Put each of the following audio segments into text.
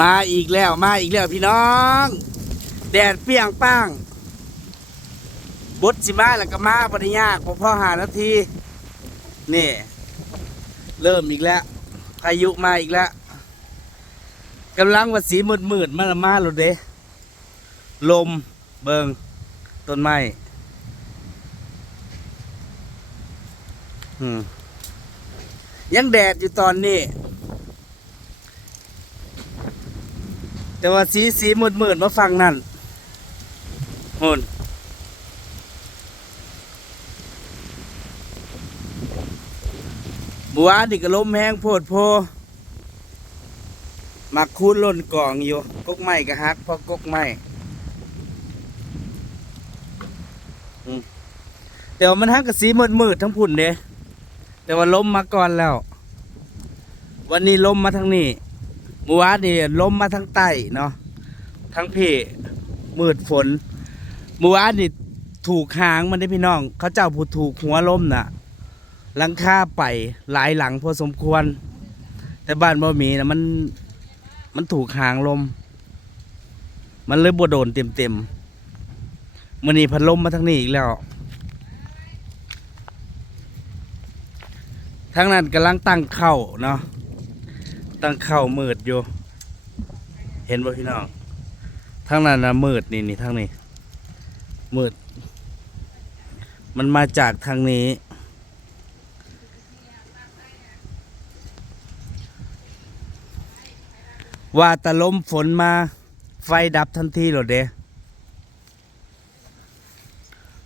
มาอีกแล้วมาอีกแล้วพี่น้อง แดดเปรี้ยงป้างบดสิมาแล้วก็มาบริยากพอพ่อหานาทีนี่ เริ่มอีกแล้วพายุมาอีกแล้วกำลังว่าสีมืดมืดมาละมาหลุดเด้ลมเบิงต้นไม้อืมยังแดดอยู่ตอนนี้ แต่ว่าสีสีมืดมืดมาฟังนั่นหุ่นบัวนี่ก็ลมแห้งโพดโพมักคูดล่นกล่องอยู่กกไม้ก็ฮักเพราะกกไม้อืมแต่ว่ามันฮักกับสีมืดมืดทั้งพุ่นเด้แต่ว่าล้มมาก่อนแล้ว วันนี้ล้มมาทางนี้ มื่อวานนี่ลมมาทางใต้เนาะทั้งพี่มืดฝนเมื่อวานนี่ถูกหางมันได้พี่น้อง เขาเจ้าผู้ถูกหัวลมน่ะหลังคาไปหลายหลังพอสมควร แต่บ้านบ่มีนะมันมันถูกหางลม มันเลยบ่โดนเต็มเต็มมันนี้พัดลมมาทางนี้อีกแล้วทางนั้นกำลังตั้งเข่าเนาะ ตั้งเข่ามืดอยู่เห็นบ่พี่น้องทางนั้นนะมืดนี่นี่ทางนี้มืด มันมาจากทางนี้ ว่าตะลมฝนมาไฟดับทันทีหรอเด้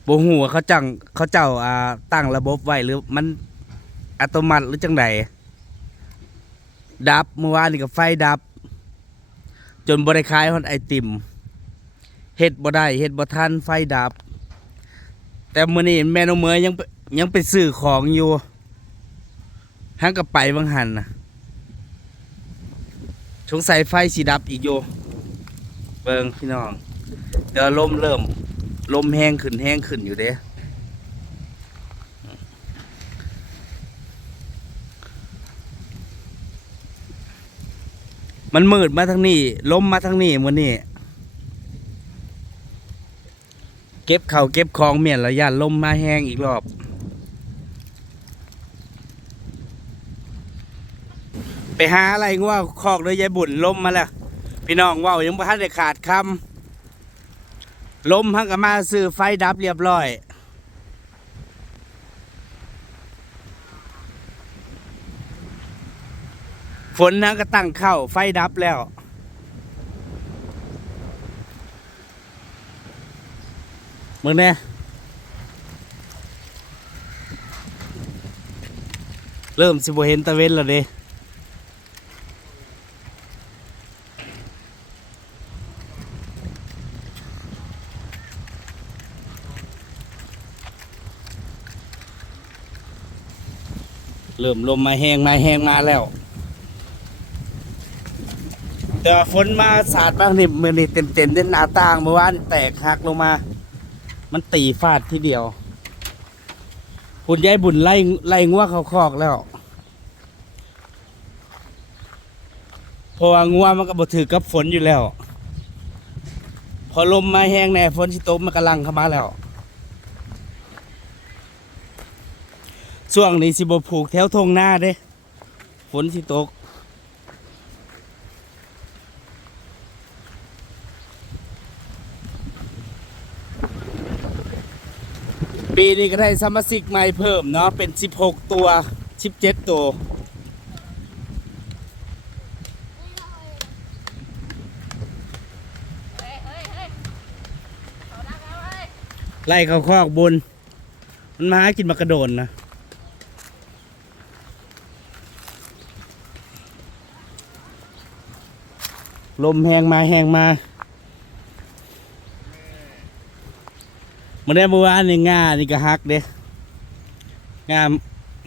บ่ฮู้ว่าเขาจังเขาเจ้าอ่าตั้งระบบไว้หรือมันอัตโนมัติหรือจังใด ดับเมื่อวานนี่ก็ไฟดับ จนบ่ได้ขายฮอดไอติมเฮ็ดบ่ได้เฮ็ดบ่ทันไฟดับ แต่มื้อนี้แม่นองเมยยังยังไปซื้อของอยู่หังก็ไปบางหันนะสงสัยไฟสีดับอีกโยเบิงพี่น้อง เดี๋ยวลมเริ่มลมแห้งขึ้นแห้งขึ้นอยู่เด้ มันมืดมาทางนี้ล้มมาทางนี้มันนี่เก็บเข่าเก็บของเมียนแล้วย่านลมมาแห้งอีกรอบ ไปหาอะไรว่าคอกเลยยายบุญล้มมาแล้ว พี่น้องว่ายังบ่ทันได้ขาดคำล้มฮังก็มาซื้อไฟดับเรียบร้อย ฝนฮังก็ตั้งเข้า ไฟดับแล้ว มึงเนี่ยเริ่มสิบเห็นตะเวนแล้วเด้เริ่มลมมาแห้งมาแห้งมาแล้ว แต่ว่าฝนมาสาดบ้างนี่มือนี่เต็มเต็มเด่นหนาต่างเมื่อวานแตกหักลงมา มันตีฟาดทีเดียวคุณยายบุญไล่ไล่งัวเขาคอกแล้วเพราะว่างัวมันก็บ่ถือกับฝนอยู่แล้ว พอลมมาแห้งแน่ฝนสิตกมันกำลังเข้ามาแล้วช่วงนี้สิบผูกแถวทงหน้าเด้ ฝนสิตก ปีนี้ก็ได้สมาชิกใหม่เพิ่มเนาะเป็น 16 ตัว 17 ตัว ไล่เขาคอกบน มันมาหากินมากระโดนนะลมแหงมาแหงมา มาได้เมื่อวานนี่ง่านี่ก็ฮักเด้งาา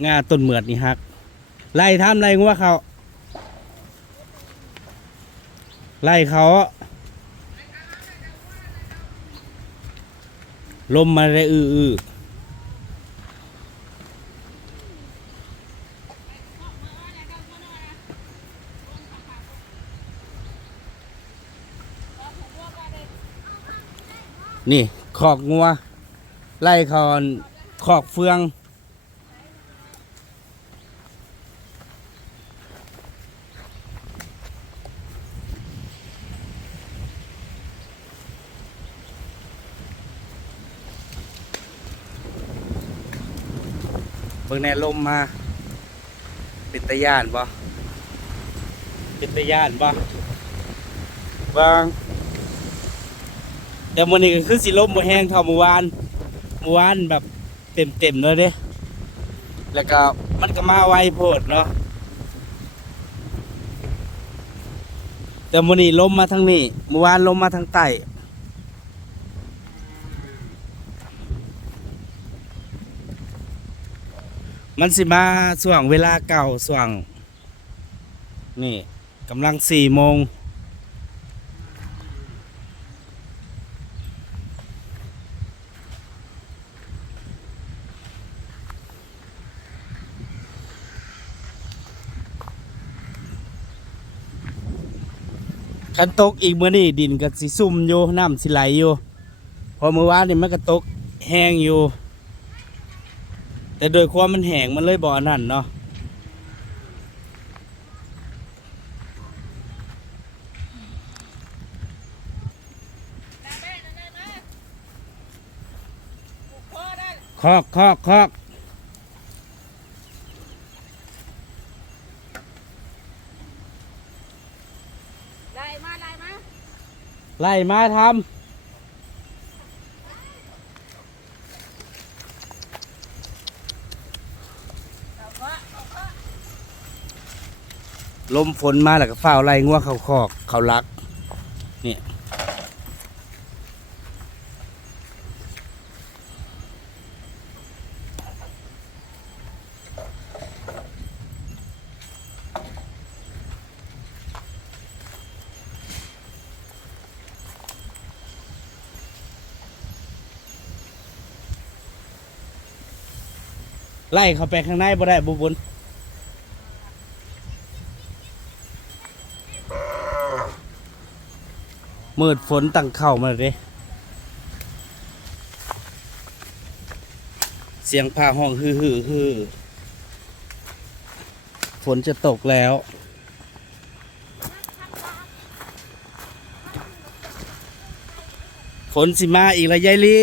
ง่าต้นเหมือดนี่ฮัก ไล่ทำไล่งัวเขาไล่เขาลมมาได้อืออนี่ ขอกงัว ไล่เขาขอกเฟือง เบิ่งแน่ลมมา เป็นตะยานบ่เป็นตะยานบ่บาง แต่มื้อนี้ก็คือสิลมบ่แห้งเท่าเมื่อวานเมื่อวานแบบเต็มๆเลยเด้แล้วก็มันก็มาไวโพดเนาะแต่มื้อนี้ลมมาทางนี้เมื่อวานลมมาทางใต้มันสิมาส่วงเวลาเก่าส่วง นี่กำลังสี่โมง คันตกอีกมื้อนี้ดินก็สิซุ่มอยู่น้ำสิไหลอยู่พอเมื่อวานนี่มันก็ตกแห้งอยู่ แต่โดยความมันแห้งมันเลยบ่อนั่นเนาะคอกคอกคอก ได้มาได้มา ไล่มาทำลมฝนมาแล้วก็เฝ้าไล่งัวเขาคอกเขาลัก เนี่ย ไล่เขาไปข้างในบ่ได้บุบุญมืดฝนตั้งเข้ามาเลยเสียงพาห้องฮือฮือฮือฝนจะตกแล้ว ฝนสิมาอีกแล้วยายลี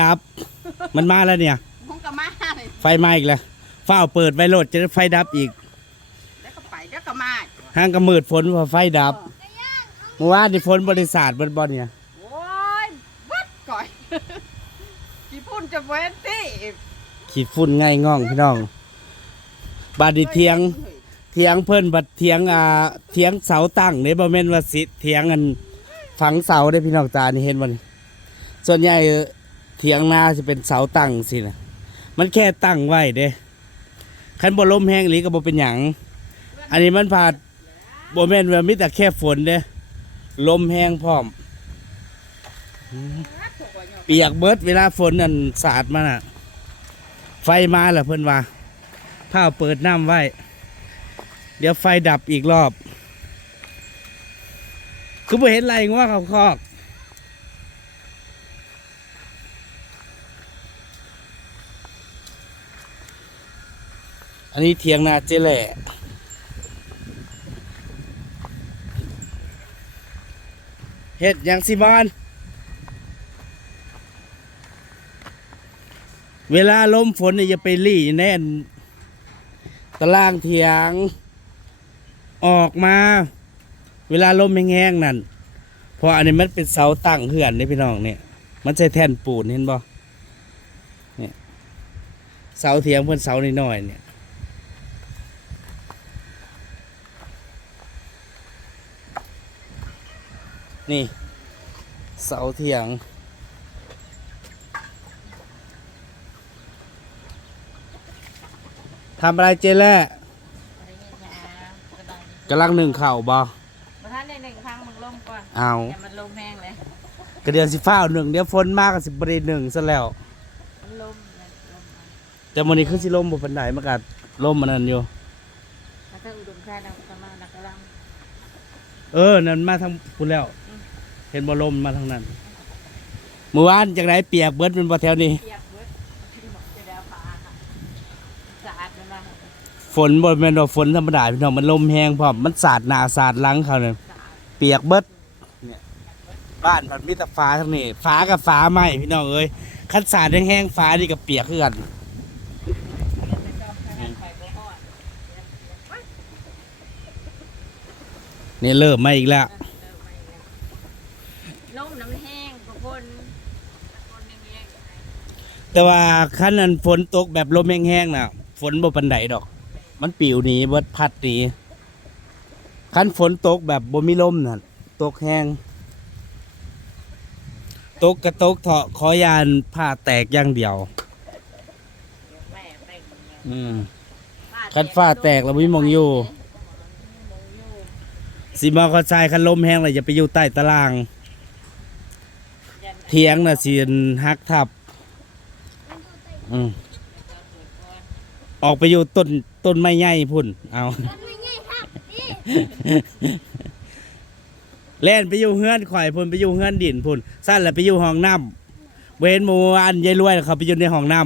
ดับ มันมาแล้วเนี่ยห้องก็มาเลยไฟมาอีกแล้วฝ้าวเปิดไว้โหลดจะได้ไฟดับอีกแล้วก็ไปแล้วก็มาห้างกระมืดฝนพอไฟดับเมื่อวานที่ฝนบริษัทบนบอลเนี่ยโอ้ยวัดก่อยกี่พุ่นจะเว้นที่ขีดฝุ่นง่ายง่องพี่น้อง บาดนีเทียงเทียงเพิ่นบัดเทียงอ่าเทียงเสาตั้งเนี่ยบ่แม่นว่าสิเทียงอันฝังเสาได้พี่น้องตานี่เห็นบ่นี่ส่วนใหญ่ เทียงนาจะเป็นเสาตั้งสินะมันแค่ตั้งไว้เด้คันบ่ลมแห้งหรือก็บ่เป็นหยังอันนี้มันผ่าบ่แม่นว่ามีแต่แค่ฝนเด้ลมแห้งพร้อม เปียกเบิดเวลาฝนนั่นสาดมาน่ะ ไฟมาแหล้วเพิ่อนว่าผ้าเปิดน้ำไว้ เดี๋ยวไฟดับอีกรอบ คือบ่เห็นไรว่าเขาคอก อันนี้เทียงนาเจแหล่เฮ็ดยังสิบอนเวลาลมฝนเนี่ยอย่าไปรี่แน่น ตารางเถียง ออกมา เวลาลมแห้งๆนั่นเพราะอันนี้มันเป็นเสาตั้งเหื่อนนี่พี่น้องเนี่ย มันใช่แท่นปูนเห็นบ่เนี่ยเสาเถียงเพื่อนเสาหน้อยๆเนี่ย นี่ เสาเถียง ทำอะไรเจเล่กำลังหนึ่งเข่าวบอประธานในหนึ่งครั้งมึงล่มก่อนเอาอย่ามันลมแห้งเลยกระเดือนสิฟ้าวหนึ่งเดี๋ยวฝนมากกับสิบริหนึ่งซะแล้วมันลมเลยลมมันแต่วันนี้คือสิลมบนปันไดมากัดลมมันนั่นอยู่แล้วถ้าอุดมแค่นั้นก็มานักกำลัง เออ นั่นมาทางพุ่นแล้ว เห็นบ่ลมมาทางนั้นเมื่อวานจังไรเปียกเบิดเป็นบ่แถวนี้ เปียกเบิดที่บอกจะได้เอาผ้าค่ะสะอาดมันมาฝนบ่แม่นว่าฝนธรรมดาพี่น้องมันลมแห้งพร้อมมันสาดหน้าสาดหลังเขาเนี่ยเปียกเบิดเนี่ยบ้านมันมีแต่ฟ้าทั้งนี้ฟ้ากับฟ้าไหมพี่น้องเอ้ยคันสาดแห้งๆฟ้านี่ก็เปียกคือกันเรียนไปชอบข้างนั้นนี่เริ่มมาอีกแล้ว เออเริ่มมาอีกแล้วลมน้ำแห้งบางคนบางคนแห้งๆ แต่ว่าคันนั้นฝนตกแบบลมแห้งๆน่ะ ฝนบ่ปานใดดอก มันปิวหนีเบิดพัดหนีคันฝนตกแบบบ่มีลมน่ะ ตกแห้งตกกระตกเถาะขอยานผ้าแตกอย่างเดียวแม่แม่งเนี่ยอืม คันฟ้าแตกแล้วบ่มีหม้องอยู่สิมาเขาใช้คันลมแห้งเลยจะไปอยู่ใต้ตาราง เทียงน่ะสิหักทับ อืมออกไปอยู่ต้นต้นไม้ใหญ่พุ่น เอาเล่นไปอยู่เฮือนข่อยพุ่นไปอยู่เฮือนดินพุ่นสั้นแล้วไปอยู่ห้องน้ำเว้นหมู่อันยายรวยเขาไปอยู่ในห้องน้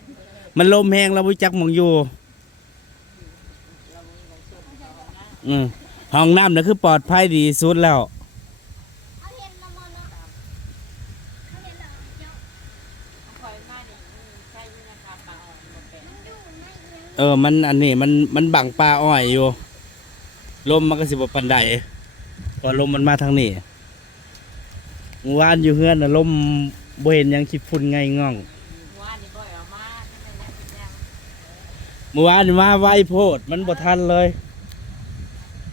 ำมันลมแห้งแล้วบ่จักหมองอยู่ อืมห้องน้ำน่ะคือปลอดภัยดีสุดแล้ว คอยมาดิใช่ยูนะครับปลาอ่อนหมดเป็น เออ มันอันนี้มันมันบังปลาอ้อยอยู่ ลมมันก็สิบปันไดเพอลมมันมาทางนี้เมื่อวานอยู่เฮือนนะลมบเห็นยังคิดฝุ่นไงง่องว่านี่บ่อยเอามาที่มันยังเป็นยังเมื่อวานนี่มาไวโพด มันบ่ทันเลย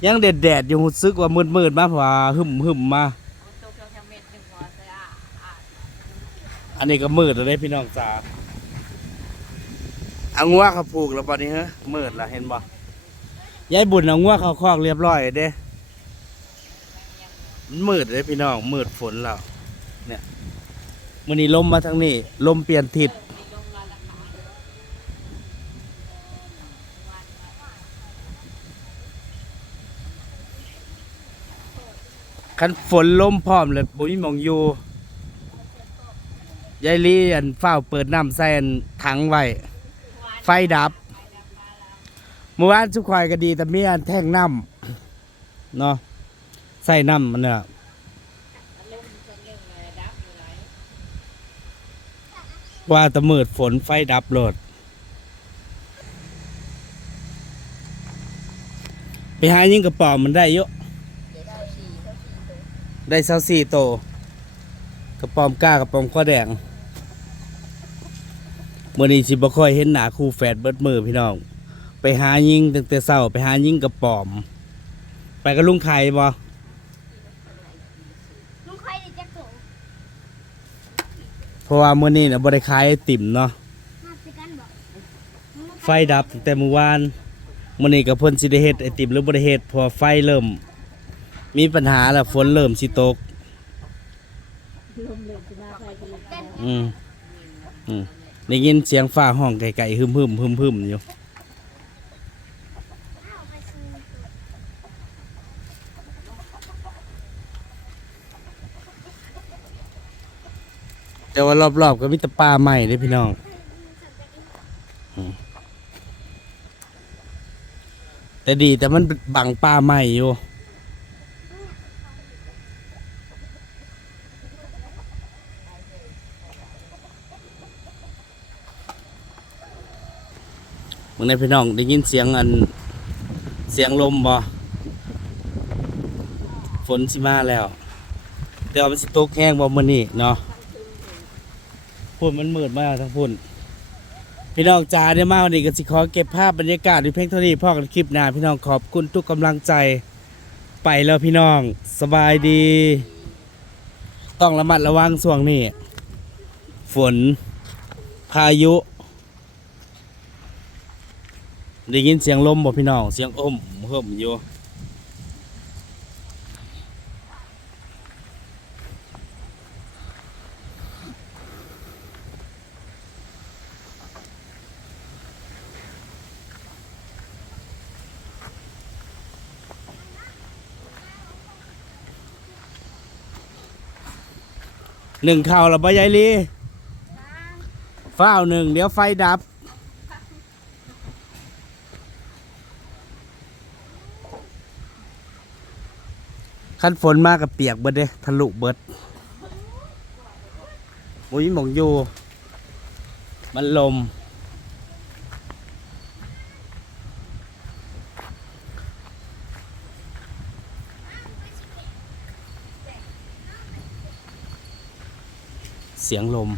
ยังแดดแดดอยู่รู้สึกว่ามืดมืดๆมาเพราะว่าหึมหึมมามันบ้าเม็ดหนึ่งหัวเสียอะอันนี้ก็มืดแล้วเด้พี่น้องจ๋า เอางัวเขาผูกแล้วปอนนี้ฮะมืดล้วเห็นบ่ยายบุญเอางัวเขาคอกเรียบร้อยเด้มันมืดเลยพี่น้องมืดฝนแล้วเนี่ยมันนี้ลมมาทางนี้ ลมเปลี่ยนทิศคันฝนลมพร้อมเลยปุ้ยมองอยู่ยายลีอันเฝ้าเปิดน้ำใส่อันถังไว้ ฟดับเมื่อวานสุขอยก็ดีแต่มีอันแท่งน้ำเนาะใส่น้ำมันเนี่ยว่าตะมืดฝนไฟดับโหลด ไปหายิงกระป๋อมมันได้เยอะได้เซาสี่โต กระป๋อมก้ากระป๋อมข้อแดง มื่อนี้สิบ่ค่อยเห็นหนาคู่แฝดเบิดมือพี่น้อง ไปหายิงตั้งแต่เช้าไปหายิงกระป๋อม ไปกับลุงไข่บ่ลูกใครดิจักโตเพราะว่าเมื่อนี้นะบ่ได้ขายไอติ่มเนาะมาสิกันบอกไฟดับตั้งแต่เมื่อวานมื้อนี้ก็เพิ่นสิได้เฮ็ดไอติมหรือบ่ได้เฮ็ดเพราะว่าไฟเริ่ม มีปัญหาแล้วฝนเริ่มสิตกอืมอืม ได้ยินเสียงฟ้าห้องไกลๆหึมๆหึมๆอยู่แต่ว่ารอบๆก็มีแต่ป่าใหม่เด้อพี่น้องแต่ดีแต่มันบังป่าใหม่อยู่ มึงในพี่น้องได้ยินเสียงอันเสียงลมบ่ฝนสิมาแล้วแต่ว่ามันสิตกแห้งบ่มื้อนี้เนาะพุ่นมันมืดมากทั้งพุ่นพี่น้องจ๋าได้มาวันนี้ก็สิขอเก็บภาพบรรยากาศด้วยเพียงเท่านี้พ่อกันคลิปหน้าพี่น้องขอบคุณทุกกำลังใจไปแล้วพี่น้องสบายดี ต้องระมัดระวังช่วงนี้ฝน พายุ ได้ยินเสียงลมบ่พี่น้อง เสียงอ้มเพิ่มอยู่หนึ่งข่าหรือปะยายลีฟ้าวหนึ่งเดี๋ยวไฟดับ ขั้นฝนมากกับเปียกเบิดเด้ทะลุเบิดมุ้ยหมองอยู่ มันลม เสียงลม